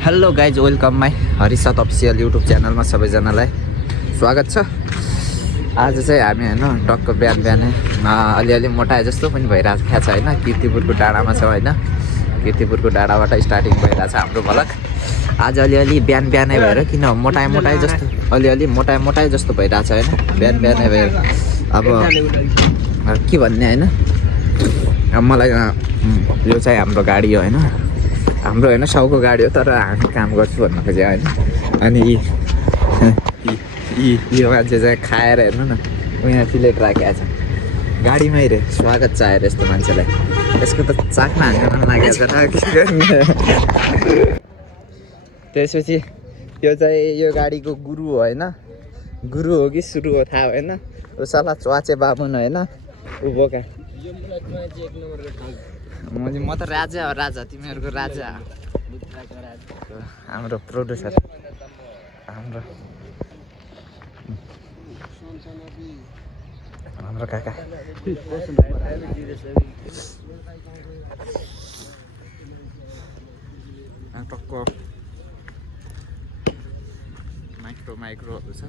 Hello guys, welcome my हरिसाथ official YouTube च्यानलमा सबैजनालाई स्वागत छ। आज चाहिँ हामी होइन टक्क बिहान बिहानै अलिअलि मोटाए जस्तो पनि भइरहेको छ होइन। किर्तिपुरको डाँडामा छ होइन। किर्तिपुरको डाँडाबाट स्टार्टिङ भइरहेछ हाम्रो भलक। आज अलिअलि बिहान बिहानै भएर किन मोटाए जस्तो अलिअलि मोटाए जस्तो भइरहेछ होइन। बिहान बिहानै भएर अब के भन्ने होइन। अब मलाई यो चाहिँ हाम्रो गाडी हो होइन। हाम्रो होइन साउको गाडी हो, तर हामी काम गर्छु भन्नु खोज्यो होइन। अनि यो मान्छे चाहिँ खाएर हेर्नु न उहाँ प्लेट राखेको छ गाडीमै रे। स्वागत छ आएर यस्तो मान्छेलाई। यसको त चाख्न हान्न मन लागेको छ के गर्ने। त्यसपछि यो चाहिँ यो गाडीको गुरु हो होइन। गुरु हो कि सुरु हो थाहा भएन। ऊ सल्लाह च्वाचे बाबुन होइन। ऊ बोका म त राजा हो, राजा तिमीहरूको राजा। हाम्रो प्रोड्युसर हाम्रो काका टक्क माइक्रोहरू छ।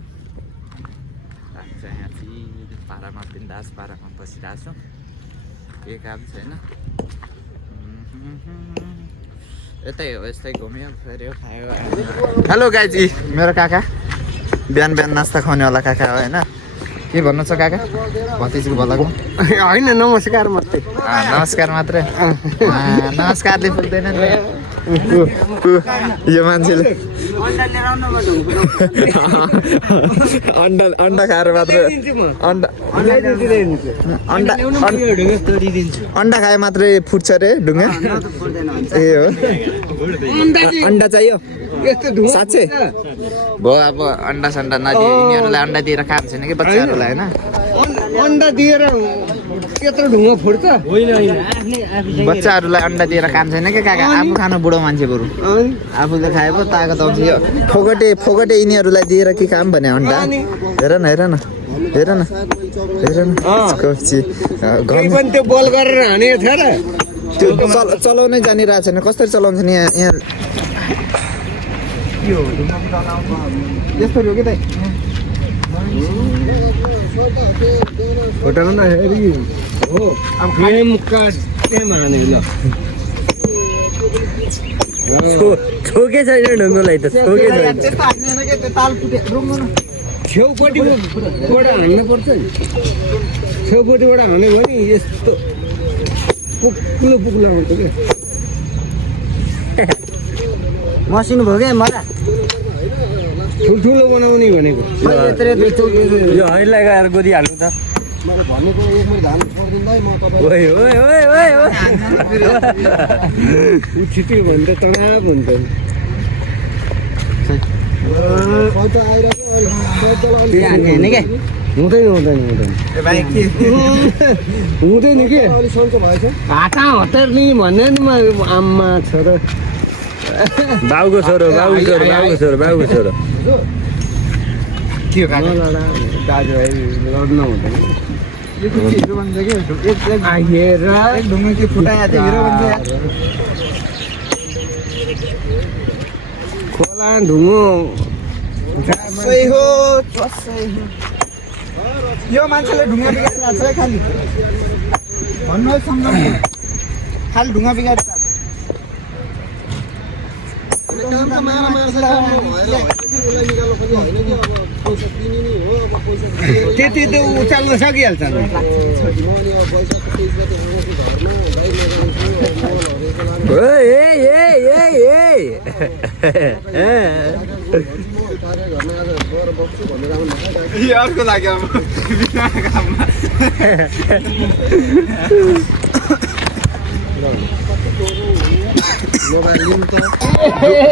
चाहिँ यहाँ चाहिँ पारामा बिन्दास पारामा बसिरहेको छु। केही काम छैन। यतै हो, यस्तै घुम्यो फेऱ्यो खायो। हेलो गाइज, मेरो काका बिहान बिहान नास्ता खुवाउने वाला काका हो होइन। के भन्नु छ काका? भतिजको भलाको होइन, नमस्कार मात्रै। नमस्कार मात्रै। नमस्कारले पुग्दैन नि यो मान्छेले। अन्डा खाएर मात्र अन्डा खाए मात्रै फुट्छ रे ढुङ्गा। ए हो, अन्डा चाहियो साँच्चै भयो। अब अन्डा सन्डा नदिए यिनीहरूलाई अन्डा दिएर काम छैन कि बच्चाहरूलाई होइन। अन्डा दिएर त्यत्रो ढुङ्गा फुट्छ? बच्चाहरूलाई अन्डा दिएर काम छैन कि काका। आफू खानु बुढो मान्छे बरु आफूले खाए पो तागत आउँछ। यो फोगटे यिनीहरूलाई दिएर के काम भने अन्डा। हेर न त्यो बल गरेर हानेको थियो र। त्यो चलाउनै जानिरहेको छैन। कसरी चलाउँछ नि यहाँ यस्तो हो कि फोटाउँदाखेरि हो अब फ्रेम काट्दैमा हाने ल। छोके छैन ढुङ्गोलाई त, छोके छैन। छेउपट्टिबाट हान्नुपर्छ नि। छेउपट्टिबाट हान्यो भने यस्तो पुग्लो आउँछ क्या। मसिनो भयो क्या मलाई। ठुल्ठुलो बनाउने भनेको यो हैलाई गएर गोदिहाल्नु त। छिटो भने त तनाव हुन्छ। हुँदैन के हाता हतार नि भन्ने नि आम्मा छोरो। बाउको छोरो दाजुभाइ लड्न हुँदैन। खोला ढुङ्गो यो मान्छेले ढुङ्गा बिगारिरहेको छ खालि भन्नुहोस्। खालि ढुङ्गा बिगारिरहेको छ। त्यति त उचाल्न सकिहाल्छ। अर्को लाग्यो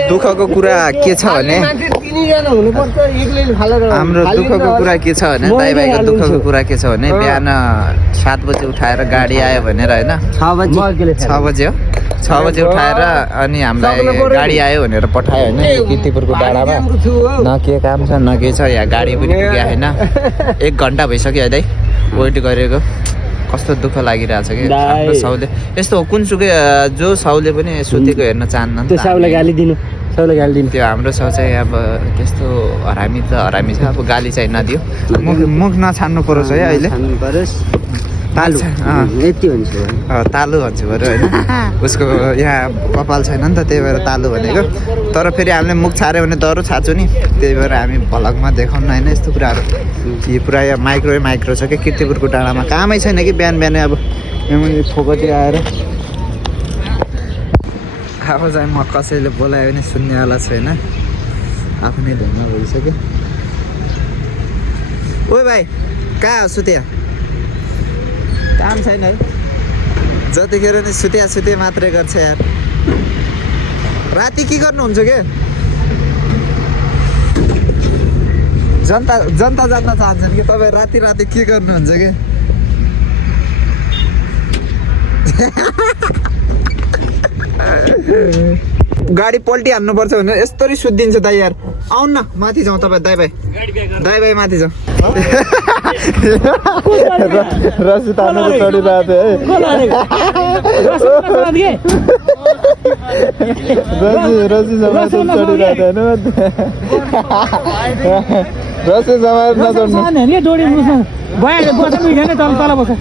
दुःखको कुरा के छ भने हाम्रो दुःखको कुरा के छ भने दाइ भाइको दुःखको कुरा के छ भने बिहान 7 बजे उठाएर गाडी आयो भनेर होइन। 6 बजे हो। 6 बजे उठाएर अनि हामीलाई गाडी आयो भनेर पठायो होइन। किर्तिपुरको डाँडामा न के काम छ न के छ। यहाँ गाडी पनि पुग्यो होइन। 1 घन्टा भइसक्यो है दाइ वेट गरेको। कस्तो दुःख लागिरहेछ कि हाम्रो साउले। यस्तो हो कुनसुकै जो साउले पनि सुतेको हेर्न चाहन्न। त्यो साउलाई गाली दिनु। सबैलाई गाली दिने त्यो हाम्रो छ चाहिँ अब त्यस्तो हरामी त हरामी छ अब गाली चाहिँ नदियो मुख नछान्नु परोस् है अहिले खानु परोस् तालु अँ। यति हुन्छ तालु भन्छु बरु होइन उसको यहाँ कपाल छैन नि त त्यही भएर तालु भनेको तर फेरि हामीले मुख छाऱ्यो भने डह्रो छार्छु नि त्यही भएर हामी भ्लगमा देखाउन होइन यस्तो कुराहरू कि पुरा यहाँ माइक्रो छ क्या किर्तिपुरको डाँडामा कामै छैन कि बिहान बिहानै अब यहाँ फोकटी आएर अब चाहिँ म कसैले बोलायो भने सुन्नेवाला छैन आफ्नै धुनमा भइसक्यो ओ भाइ कहाँ हो सुत्या काम छैन है जतिखेर नि सुत्या मात्रै गर्छ यार राति के गर्नुहुन्छ के जनता जान्न चाहन्छन् कि तपाईँ राति के गर्नुहुन्छ के गाडी पल्टी हान्नुपर्छ भने यस्तरी सुत्दिन्छ दाइ यार आउनु न माथि जाउँ तपाईँ दाइ भाइ माथि जाउँ रसी तान्नु त चढिरहेको थियो है रसी समाज चढिरहेको रसी समाज नचढ्नु डोरी बस्छ तल बस्छ